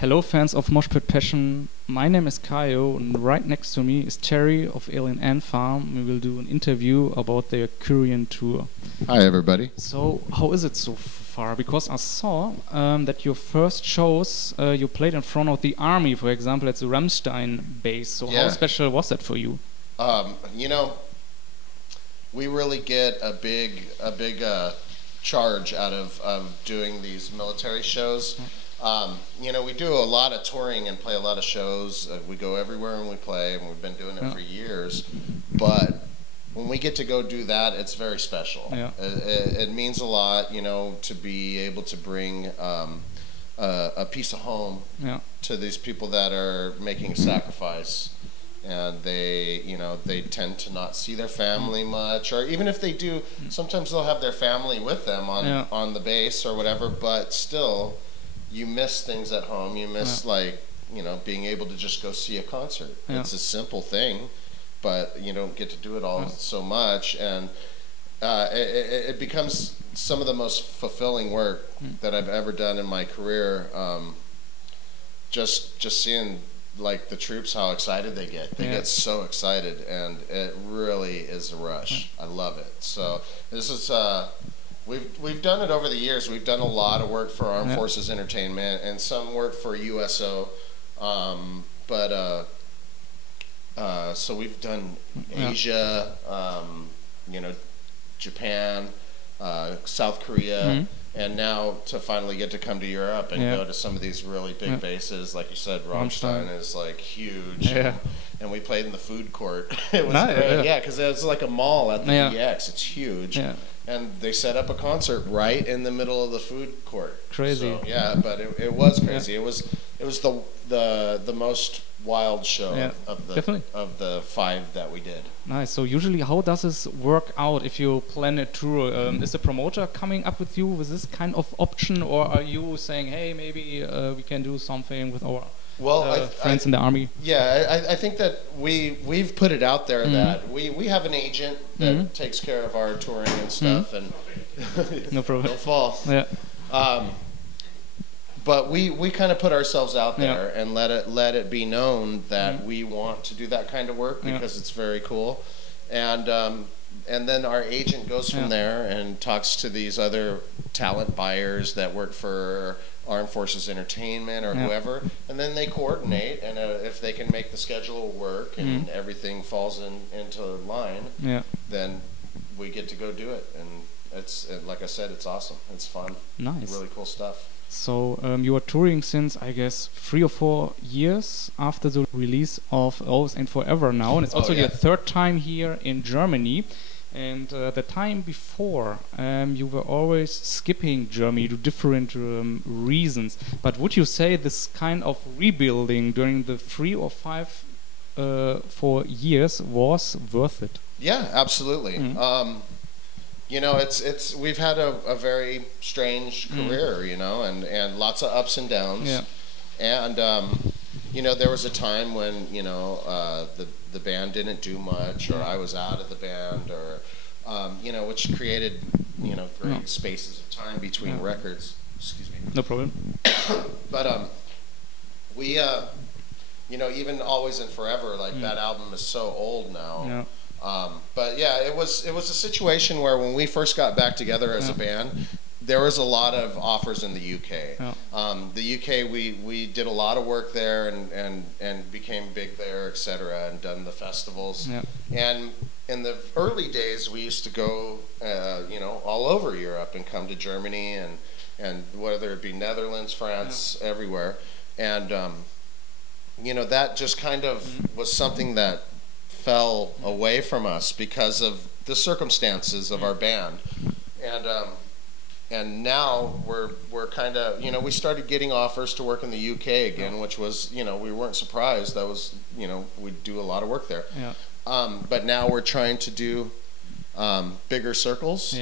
Hello fans of Moshpit Passion, my name is Kaio and right next to me is Terry of Alien Ant Farm. We will do an interview about their Korean tour. Hi everybody. So how is it so far? Because I saw that your first shows you played in front of the army, for example at the Rammstein base. So how special was that for you? You know, we really get a big charge out of doing these military shows. You know, we do a lot of touring and play a lot of shows. We go everywhere and we play, and we've been doing it for years. But when we get to go do that, it's very special. Yeah. It means a lot, you know, to be able to bring a piece of home to these people that are making a sacrifice. And they, you know, they tend to not see their family much, or even if they do, sometimes they'll have their family with them on the base or whatever, but still, you miss things at home. You miss, like, you know, being able to just go see a concert. It's a simple thing, but you don't get to do it all so much, and it becomes some of the most fulfilling work that I've ever done in my career. Just seeing, like, the troops, how excited they get. They get so excited, and it really is a rush. I love it. So this is we've done it over the years. We've done a lot of work for Armed Forces Entertainment and some work for USO. So we've done Asia, you know, Japan, South Korea. And now to finally get to come to Europe and go to some of these really big bases, like you said, Rammstein is like huge. And we played in the food court. It was great. Yeah, because it was like a mall at the EX. It's huge. And they set up a concert right in the middle of the food court. Crazy. So, yeah, but it was crazy. It was the most wild show of the 5 that we did. Nice. So usually, how does this work out if you plan a tour? Is the promoter coming up with you with this kind of option, or are you saying, hey, maybe we can do something with our friends in the army? Yeah, I think that we've put it out there that we have an agent that takes care of our touring and stuff, and no problem. Don't fall. Yeah. But we kind of put ourselves out there and let it be known that we want to do that kind of work because it's very cool, and then our agent goes from there and talks to these other talent buyers that work for Armed Forces Entertainment or whoever, and then they coordinate, and if they can make the schedule work and everything falls into line, then we get to go do it, and it's like I said, it's awesome, it's fun, nice, really cool stuff. So you are touring since, I guess, 3 or 4 years after the release of Always and Forever now, and it's also your 3rd time here in Germany. And the time before, you were always skipping Germany due to different reasons. But would you say this kind of rebuilding during the 3 or 4 years was worth it? Yeah, absolutely. You know, we've had a very strange career, you know, and lots of ups and downs. And you know, there was a time when, you know, the band didn't do much, or I was out of the band, or you know, which created, you know, great spaces of time between records. Excuse me. No problem. But we you know, even Always and Forever, like that album is so old now. But yeah, it was a situation where when we first got back together as a band, there was a lot of offers in the UK. The UK, we did a lot of work there and became big there, etc., and done the festivals. And in the early days, we used to go, you know, all over Europe and come to Germany and whether it be Netherlands, France, everywhere. And you know, that just kind of was something that fell away from us because of the circumstances of our band. And now we're kind of, you know, we started getting offers to work in the UK again, which was, you know, we weren't surprised. That was, you know, we do a lot of work there. But now we're trying to do bigger circles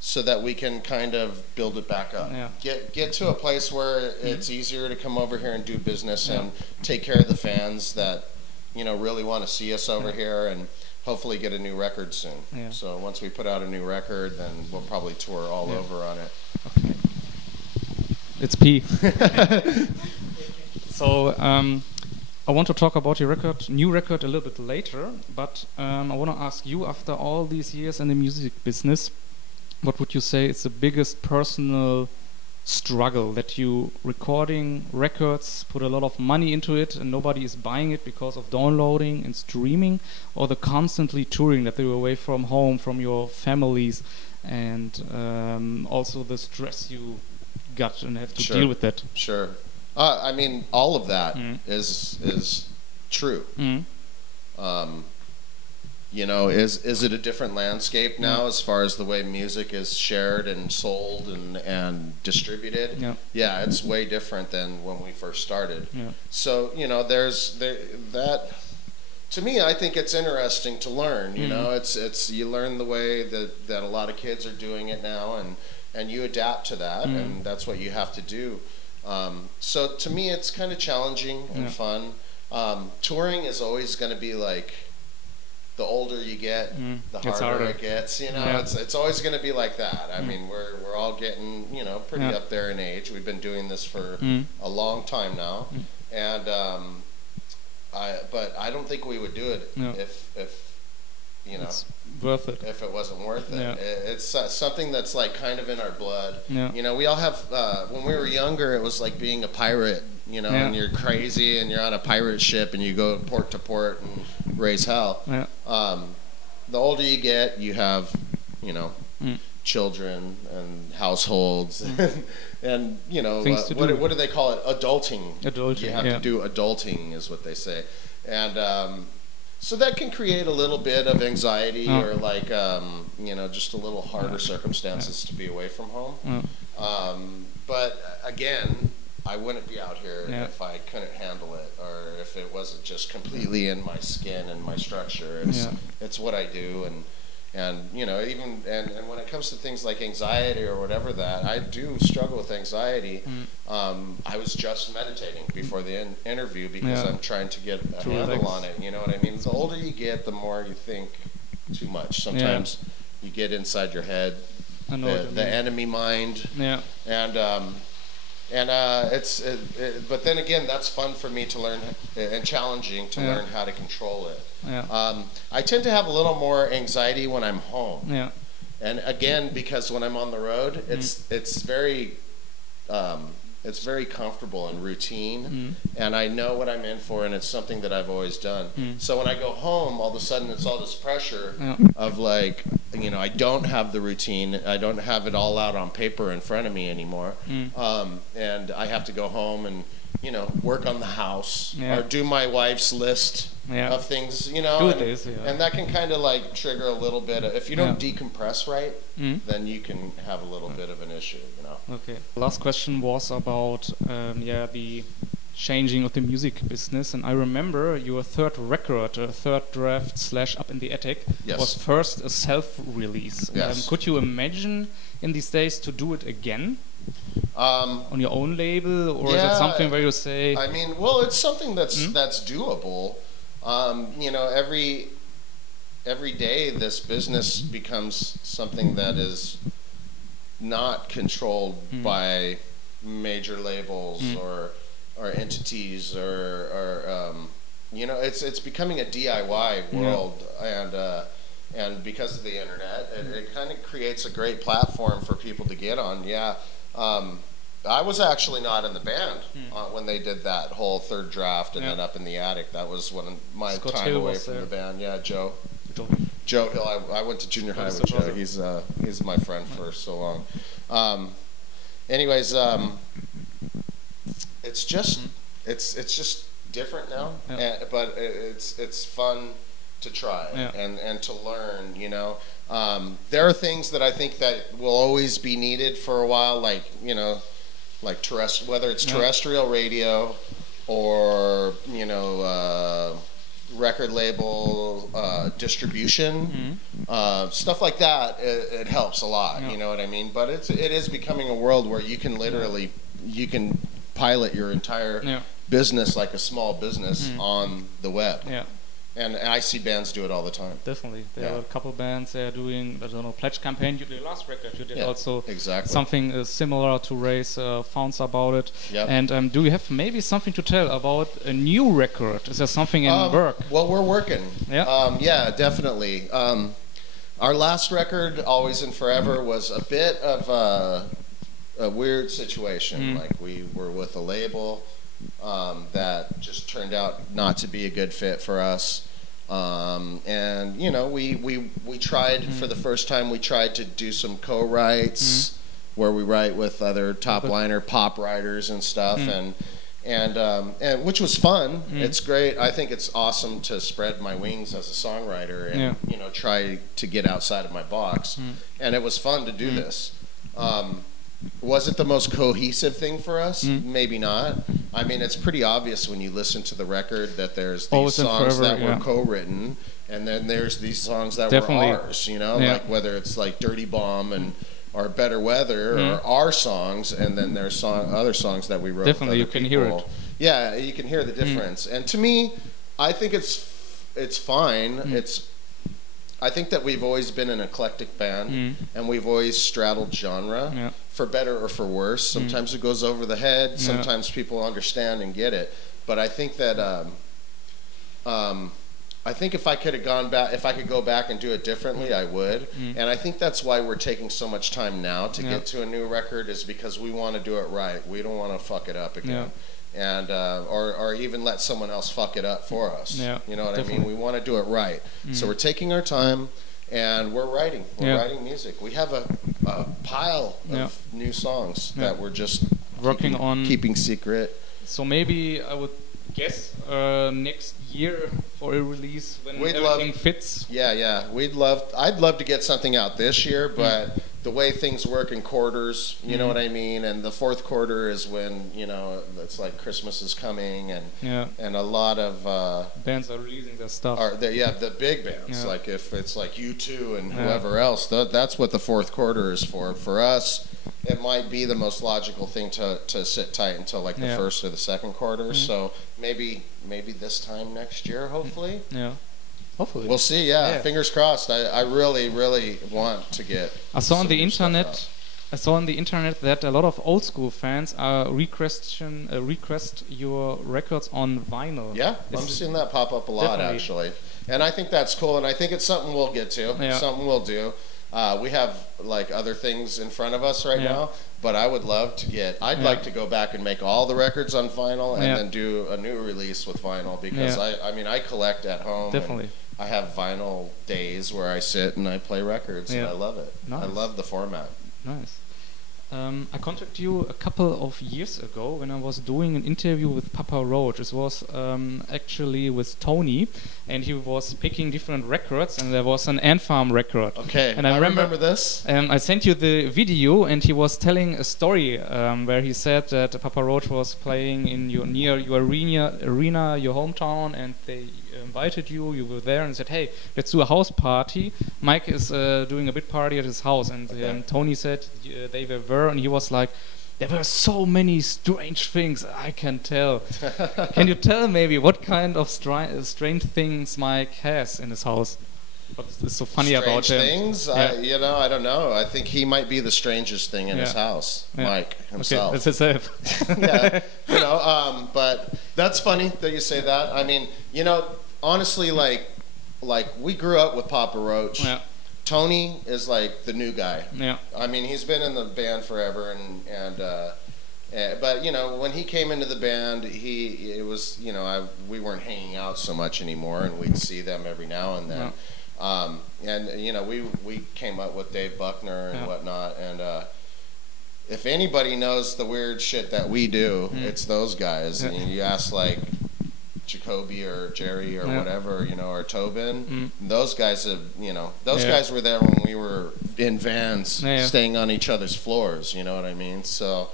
so that we can kind of build it back up. Get to a place where it's easier to come over here and do business and take care of the fans that, you know, really want to see us over here, and hopefully get a new record soon. So once we put out a new record, then we'll probably tour all over on it. It's P. So I want to talk about your new record a little bit later, but I want to ask you, after all these years in the music business, what would you say is the biggest personal struggle that you recording records, put a lot of money into it and nobody is buying it because of downloading and streaming, or the constantly touring that they were away from home, from your families, and also the stress you got and have to deal with that? Sure. I mean, all of that is true. You know, is it a different landscape now as far as the way music is shared and sold and distributed? Yeah, it's way different than when we first started. So, you know, that. To me, I think it's interesting to learn. You know, it's you learn the way that a lot of kids are doing it now, and you adapt to that, and that's what you have to do. So to me, it's kind of challenging and fun. Touring is always going to be like, the older you get, the harder it gets. You know, it's always going to be like that. I mean, we're all getting, you know, pretty up there in age. We've been doing this for a long time now, and but I don't think we would do it if you know, it's worth it. If it wasn't worth it. It's something that's like kind of in our blood. You know, we all have, when we were younger, it was like being a pirate, you know, and you're crazy and you're on a pirate ship and you go port to port and raise hell. The older you get, you have, you know, children and households and you know, what do they call it? Adulting. You have to do adulting is what they say. And so that can create a little bit of anxiety or like, you know, just a little harder circumstances to be away from home. But again, I wouldn't be out here if I couldn't handle it, or if it wasn't just completely in my skin and my structure. It's what I do, and you know, even and when it comes to things like anxiety or whatever, that I do struggle with anxiety. I was just meditating before the interview because I'm trying to get a handle on it. You know what I mean? The older you get, the more you think too much. Sometimes you get inside your head, the enemy mind, and but then again, that's fun for me to learn and challenging to learn how to control it. I tend to have a little more anxiety when I'm home. And again, because when I'm on the road, it's very comfortable and routine, and I know what I'm in for, and it's something that I've always done. So when I go home, all of a sudden it's all this pressure of like, you know, I don't have the routine, I don't have it all out on paper in front of me anymore, and I have to go home and, you know, work on the house or do my wife's list of things, you know, and that can kind of like trigger a little bit of, if you don't decompress right, then you can have a little bit of an issue, you know. Okay. Last question was about the changing of the music business, and I remember your third record, third draft / Up in the Attic, was first a self-release. Could you imagine in these days to do it again? On your own label, or is it something where you say? I mean, well, it's something that's doable. You know, every day this business becomes something that is not controlled by major labels or entities or you know, it's becoming a DIY world, and because of the internet, it kind of creates a great platform for people to get on. I was actually not in the band when they did that whole third draft and then Up in the Attic. That was when my time away from the band. Joe Hill. I went to junior high with Joe. He's my friend for so long. Anyways, it's just different now, but it's fun to try and to learn. You know, there are things that I think that will always be needed for a while, like, you know, like whether it's terrestrial radio or, you know, record label distribution, stuff like that. It helps a lot. You know what I mean? But it is becoming a world where you can literally you can pilot your entire business like a small business on the web. And I see bands do it all the time. Definitely. There are a couple bands that are doing, I don't know, pledge campaign. You did the last record. You did also something similar to raise funds about it. Yep. And do you have maybe something to tell about a new record? Is there something in work? Well, we're working. Yeah. Yeah, definitely. Our last record, Always and Forever, was a bit of a weird situation. Like, we were with a label that just turned out not to be a good fit for us. And, you know, we tried, for the first time, we tried to do some co-writes where we write with other top-liner pop writers and stuff, and which was fun. It's great. I think it's awesome to spread my wings as a songwriter and, you know, try to get outside of my box. And it was fun to do this. Was it the most cohesive thing for us? Maybe not. I mean, it's pretty obvious when you listen to the record that there's these songs that were co-written, and then there's these songs that were ours, you know, like whether it's like Dirty Bomb and or Better Weather or our songs, and then there's other songs that we wrote. Definitely, you can hear it. Yeah, you can hear the difference. And to me, I think it's fine. I think that we've always been an eclectic band, and we've always straddled genre, for better or for worse. Sometimes it goes over the head. Sometimes people understand and get it. But I think that I think if I could have gone back, if I could go back and do it differently, I would. And I think that's why we're taking so much time now to get to a new record, is because we want to do it right. We don't want to fuck it up again. And or even let someone else fuck it up for us. You know what I mean? We want to do it right. So we're taking our time, and we're writing. We're writing music. We have a pile of new songs that we're just working on, keeping secret. So maybe I would guess next year for a release when everything fits. Yeah. I'd love to get something out this year, but the way things work in quarters, you know what I mean? And the fourth quarter is when, you know, it's like Christmas is coming, and a lot of bands are releasing their stuff. The big bands, like if it's like U2 and whoever else, that's what the fourth quarter is for. For us, it might be the most logical thing to sit tight until like the first or the second quarter. So maybe this time next year, hopefully. Hopefully. We'll see, fingers crossed. I really, really want to get I saw on the internet that a lot of old school fans request your records on vinyl. Yeah, I'm seeing that pop up a lot, actually. And I think that's cool, and I think it's something we'll get to, something we'll do. We have like other things in front of us right now, but I would love to get, I'd like to go back and make all the records on vinyl and then do a new release with vinyl, because I mean, I collect at home. Definitely. I have vinyl days where I sit and I play records, and I love it. Nice. I love the format. Nice. I contacted you a couple of years ago when I was doing an interview with Papa Roach. It was actually with Tony, and he was picking different records, and there was an Ant Farm record. Okay, and I remember this. I sent you the video, and he was telling a story where he said that Papa Roach was playing in near your arena, your hometown, and they invited you. You were there and said, "Hey, let's do a house party." Mike is doing a big party at his house, and Tony said they were, and he was like, "There were so many strange things I can tell." Can you tell maybe what kind of strange things Mike has in his house? What's so funny about him? Things? You know, I don't know. I think he might be the strangest thing in his house, Mike himself. Okay, that's it. You know, but that's funny that you say that. I mean, you know, honestly, like we grew up with Papa Roach. Tony is like the new guy. I mean, he's been in the band forever, but you know, when he came into the band, it was, you know, we weren't hanging out so much anymore, and we'd see them every now and then. And you know, we came up with Dave Buckner and whatnot, and if anybody knows the weird shit that we do, it's those guys. And you ask like Jacoby or Jerry or whatever, you know, or Tobin, those guys have, you know, guys were there when we were in vans staying on each other's floors, you know what I mean? So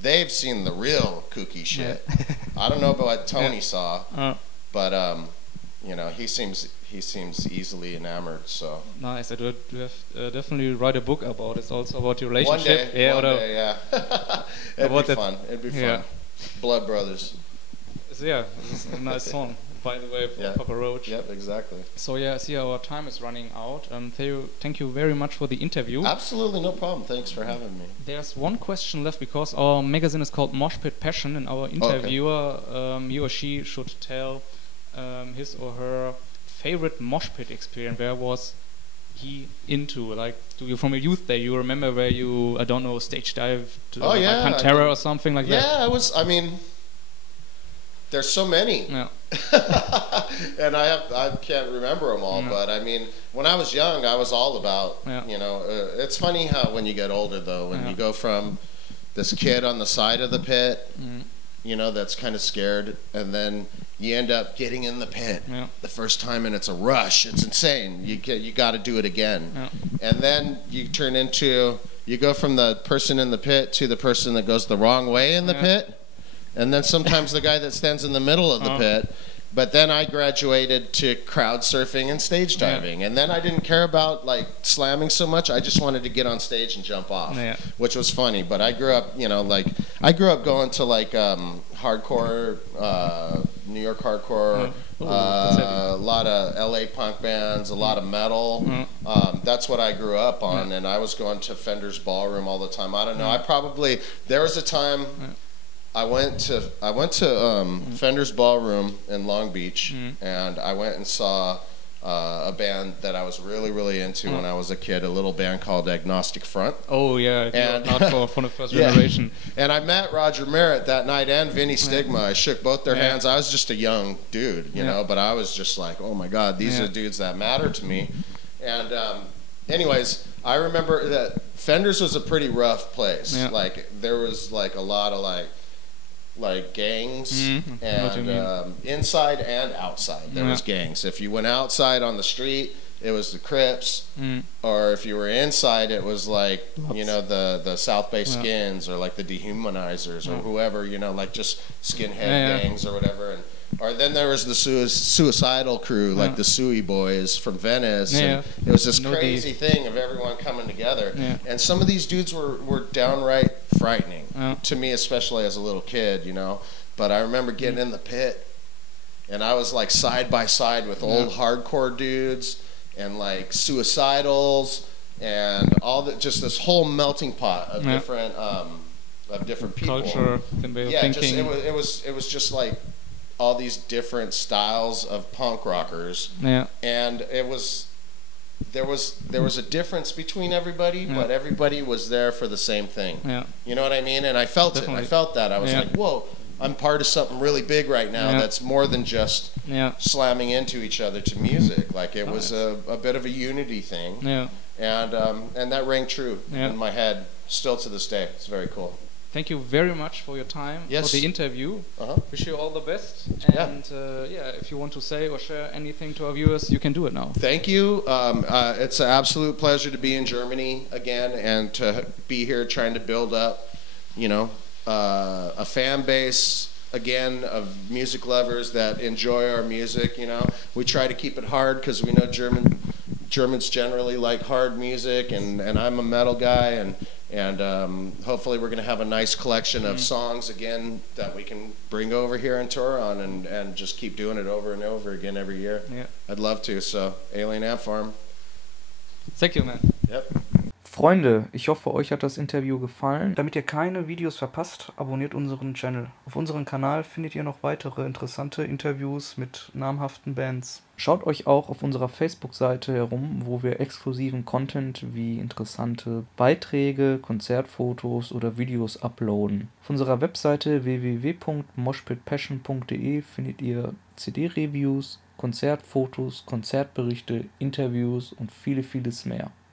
they've seen the real kooky shit. I don't know about what Tony saw, but you know, he seems easily enamored. So nice. I do have definitely write a book about it. It's also about your relationship. One day, It'd be fun. Blood Brothers. Yeah, it's a nice song. by the way, for Papa Roach. Yep, exactly. So yeah, I see our time is running out. Thank you very much for the interview. Absolutely, no problem. Thanks for having me. There's one question left because our magazine is called Moshpit Passion, and our interviewer, he or she, should tell his or her favorite moshpit experience. Where was he into? Like, from your youth day, you remember where you, I don't know, stage dive to Pantera or something like that? Yeah, I mean, there's so many. Yeah. And I can't remember them all, but I mean, when I was young, I was all about, it's funny how when you get older, though, when you go from this kid on the side of the pit, that's kind of scared, and then you end up getting in the pit the first time, and it's a rush. It's insane. You got to do it again. And then you go from the person in the pit to the person that goes the wrong way in the pit, and then sometimes the guy that stands in the middle of the pit. But then I graduated to crowd surfing and stage diving, and then I didn't care about like slamming so much. I just wanted to get on stage and jump off, which was funny. But I grew up, going to like hardcore, New York hardcore, a lot of LA punk bands, a lot of metal. That's what I grew up on, and I was going to Fender's Ballroom all the time. I don't know. There was a time. I went to Fender's Ballroom in Long Beach, and I went and saw a band that I was really, really into when I was a kid, a little band called Agnostic Front. Oh, yeah, and hardcore from the first generation. And I met Roger Merritt that night and Vinny Stigma. I shook both their hands. I was just a young dude, you know, but I was just like, oh my God, these are dudes that matter to me. And anyways, I remember that Fender's was a pretty rough place. Like, there was like a lot of like gangs, and inside and outside there was gangs. If you went outside on the street, it was the Crips, or if you were inside, it was like the South Bay Skins, or like the Dehumanizers, or whoever, like just skinhead gangs or whatever. Or then there was the suicidal crew, like the Sui Boys from Venice. And it was this crazy thing of everyone coming together. And some of these dudes were downright frightening to me, especially as a little kid, But I remember getting in the pit, and I was like side by side with old hardcore dudes and like suicidals and just this whole melting pot of different people. Culture, thinking. It was just like all these different styles of punk rockers, and there was a difference between everybody, but everybody was there for the same thing. You know what I mean? And I felt it. I felt that. I was like, whoa, I'm part of something really big right now. That's more than just slamming into each other to music. Like, it was a bit of a unity thing. And that rang true in my head still to this day. It's very cool. Thank you very much for your time, for the interview. Wish you all the best. And if you want to say or share anything to our viewers, you can do it now. Thank you. It's an absolute pleasure to be in Germany again and to be here trying to build up, a fan base again of music lovers that enjoy our music. We try to keep it hard because we know Germans generally like hard music, and I'm a metal guy, and hopefully we're going to have a nice collection of songs again that we can bring over here and tour on, and just keep doing it over and over again every year. I'd love to. So, Alien Ant Farm. Thank you, man. Yep. Freunde, ich hoffe, euch hat das Interview gefallen. Damit ihr keine Videos verpasst, abonniert unseren Channel. Auf unserem Kanal findet ihr noch weitere interessante Interviews mit namhaften Bands. Schaut euch auch auf unserer Facebook-Seite herum, wo wir exklusiven Content wie interessante Beiträge, Konzertfotos oder Videos uploaden. Auf unserer Webseite www.moshpitpassion.de findet ihr CD-Reviews, Konzertfotos, Konzertberichte, Interviews und vieles mehr.